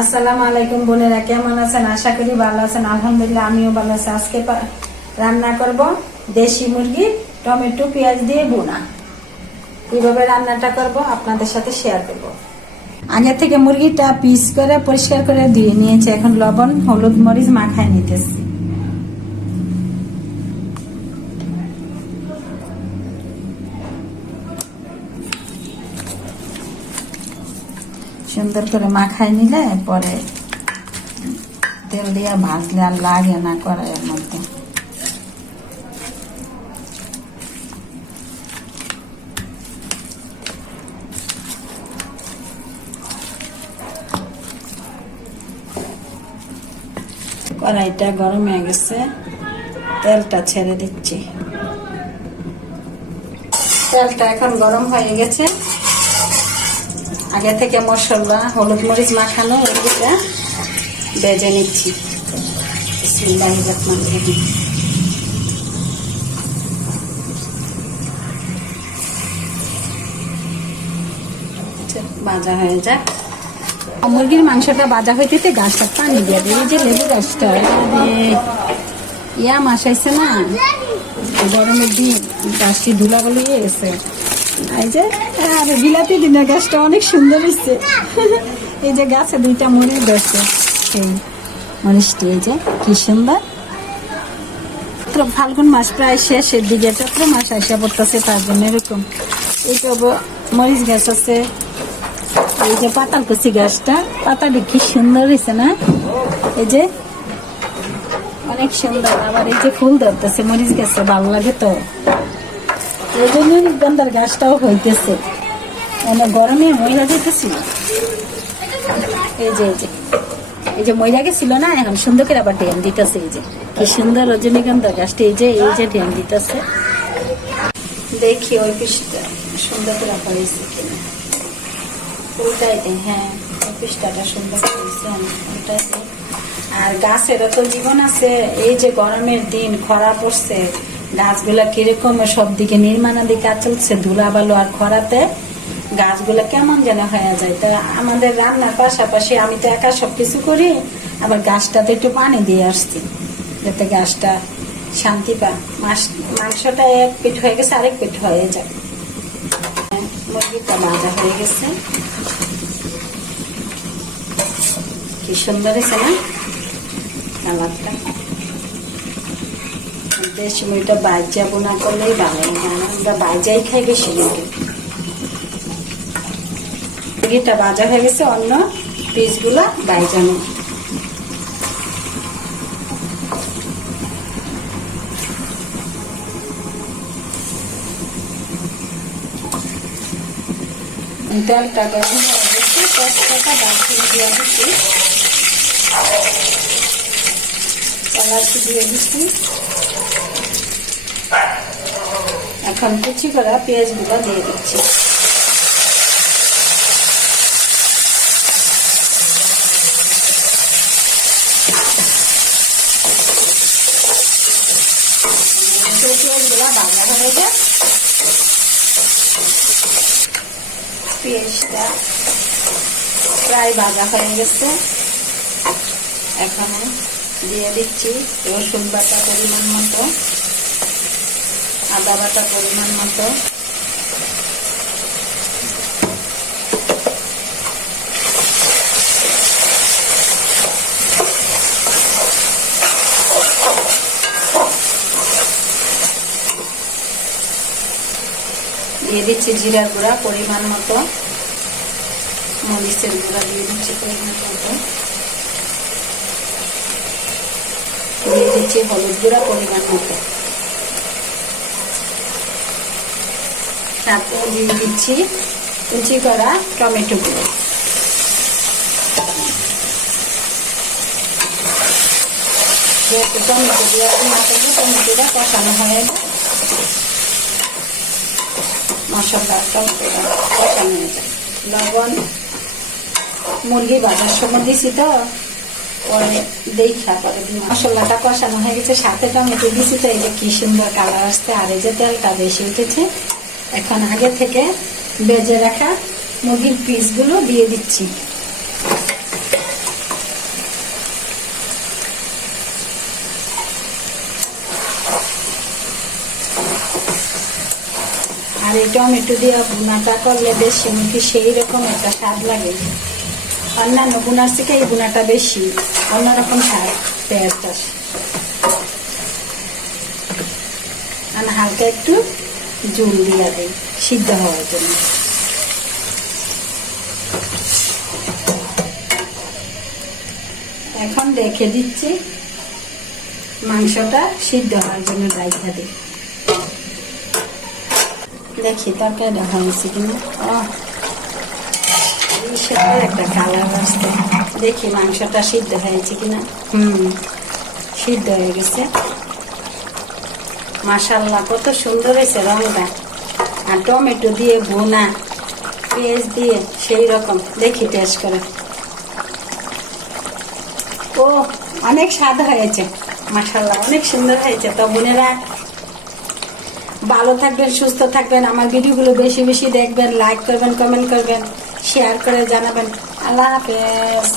আসসালামু আলাইকুম বোনেরা, কেমন আছেন? আশা করি ভালো আছেন। আলহামদুলিল্লাহ আমিও ভালো আছি। আজকে রান্না করব দেশি মুরগি টমেটো পেঁয়াজ দিয়ে ভুনা। কিভাবে রান্নাটা করব আপনাদের সাথে শেয়ার করব। আগে থেকে মুরগিটা পিস করে পরিষ্কার করে ধুয়ে নিয়েছি। এখন লবণ হলুদ মরিচ মাখায় নিতেছি। সুন্দর করে মাখাই নিলে পরে তেল দিয়ে ভাজলে আর লাগে না কড়াইয়ের মধ্যে। কড়াইটা গরম হয়ে গেছে, তেলটা ছেড়ে দিচ্ছি। তেলটা এখন গরম হয়ে গেছে। আগে থেকে মশলা হলুদ মরিচ মাখানো এগুলো ভেজে নিচ্ছি। ভাজা হয়ে যায়। মুরগির মাংসটা ভাজা হইতে গাছটা পানি দিয়ে দিই। যে লেবু গাছটা ইয়া মাস আইছে না, গরমের দিন গাছটি ধুলাগুলো গেছে। এই যে বিলাতি দিনের গাছটা অনেক সুন্দর হয়েছে। এই যে গাছে দুইটা মরিচ ধরছে, সেই মরিচটি এই যে কি সুন্দর। ফাল্গুন মাস প্রায় শেষের দিকে, চৈত্র মাস আসা পড়তেছে, তার জন্য এরকম। এইটা মরিচ গাছ আছে। এই যে পাতাল কচি গাছটা, পাতাটি কি সুন্দর হয়েছে না, এই যে অনেক সুন্দর। আবার এই যে ফুল ধরতেছে মরিচ গাছে, ভালো লাগে তো। এই যে মরিচ গন্ধার গাছটাও হইতেছে, গরমে ময়লা যেতেছিল। এই যে এই যে ময়লা গেছিল না, এখন সুন্দর করে আবার ঢেম দিতেছে। এই যে কি সুন্দর রজনীগন্ধার গাছটা, এই যে ঢেম দিতেছে। দেখি ওই পিসটা সুন্দর করে হয়েছে কিনা। হ্যাঁ, ওই পিসটাটা সুন্দর হয়েছে। আর গাছেরও তো জীবন আছে। এই যে গরমের দিন খরা পড়ছে, গাছগুলা কিরকম সব দিকে নির্মাণাদি কাজ চলছে, ধুলা বালু আর খরাতে গাছগুলা কেমন যেন হয়ে যায়। তা আমাদের রান্নার পাশাপাশি আমি তো একা সবকিছু করি, আবার গাছটাতে একটু পানি দিয়ে আসছি যাতে গাছটা শান্তি পায়। মাংসটা এক পিঠ হয়ে গেছে, আরেক পিঠ হয়ে যায়। মুরগিটা ভাজা হয়ে গেছে, কি সুন্দর হয়েছে না কালারটা। দেশি মুরগিটা বাইজা বোনা করলেই ভালো লাগে, আমরা বাইজাই খাই বেশি লাগে। মুরগিটা ভাজা হয়ে গেছে, অন্য পিসগুলা বাইজানো। তেলটা গরম হয়ে গেছে, তেজপাতা দারচিনি দিয়ে দিচ্ছি, এলাচি দিয়ে দিচ্ছি। এখন কুচি করা পেঁয়াজগুলো দিয়ে দিচ্ছি। পেঁয়াজগুলো ভাজা হয়ে যায়, পেঁয়াজটা প্রায় ভাজা হয়ে গেছে। এখন দিয়ে দিচ্ছি রসুন বাটা পরিমাণ মতো, আদা বাটা পরিমাণ মতো, দিয়ে দিচ্ছি জিরার গুঁড়া পরিমাণ মতো, মরিচের গুঁড়া দিয়ে দিচ্ছি পরিমাণ মতো, দিয়ে দিচ্ছি হলুদ গুঁড়া পরিমাণ মতো, তারপর দিয়ে দিচ্ছি কুচি করা টমেটো গুঁড়ো। যেহেতু টমেটো দিয়ে রান্না করবো, টমেটোটা কষানো হয়ে যায়, মশলা টমেটোটা কষানো হয়ে যায়। লবণ মুরগি ভাজার সময় দিছি তো, পরে দেখা পরে মশলাটা কষানো হয়ে গেছে, সাথে টমেটো দিছি তো এই যে কি সুন্দর কালার আসছে। আর এই যে তেলটা বেশি উঠেছে। এখন আগে থেকে ভেজে রাখা মুরগির পিসগুলো দিয়ে দিচ্ছি। এই টমেটো দিয়ে ভুনাটা করলে বেশি মুখে সেই রকম একটা স্বাদ লাগে। অন্যান্য ভুনার থেকে এই ভুনাটা বেশি অন্যরকম স্বাদ টেস্ট আসে। আর হালকা একটু জল দিয়ে দেয় সিদ্ধ হওয়ার জন্য। এখন দেখে দিচ্ছি মাংসটা সিদ্ধ হওয়ার জন্য রাইখা দিই। দেখি তরকারিটা হয়েছে কিনা। একটা কালার আসছে, দেখি মাংসটা সিদ্ধ হয়েছে কিনা। সিদ্ধ হয়ে গেছে মাশাআল্লাহ, কত সুন্দর হয়েছে রংটা। আর টমেটো দিয়ে ভুনা, পেঁয়াজ দিয়ে সেই রকম। দেখি টেস্ট করে। ও অনেক স্বাদ হয়েছে মাশাআল্লাহ, অনেক সুন্দর হয়েছে। তো বোনেরা ভালো থাকবেন, সুস্থ থাকবেন, আমার ভিডিওগুলো বেশি বেশি দেখবেন, লাইক করবেন, কমেন্ট করবেন, শেয়ার করে জানাবেন। আল্লাহ হাফেজ।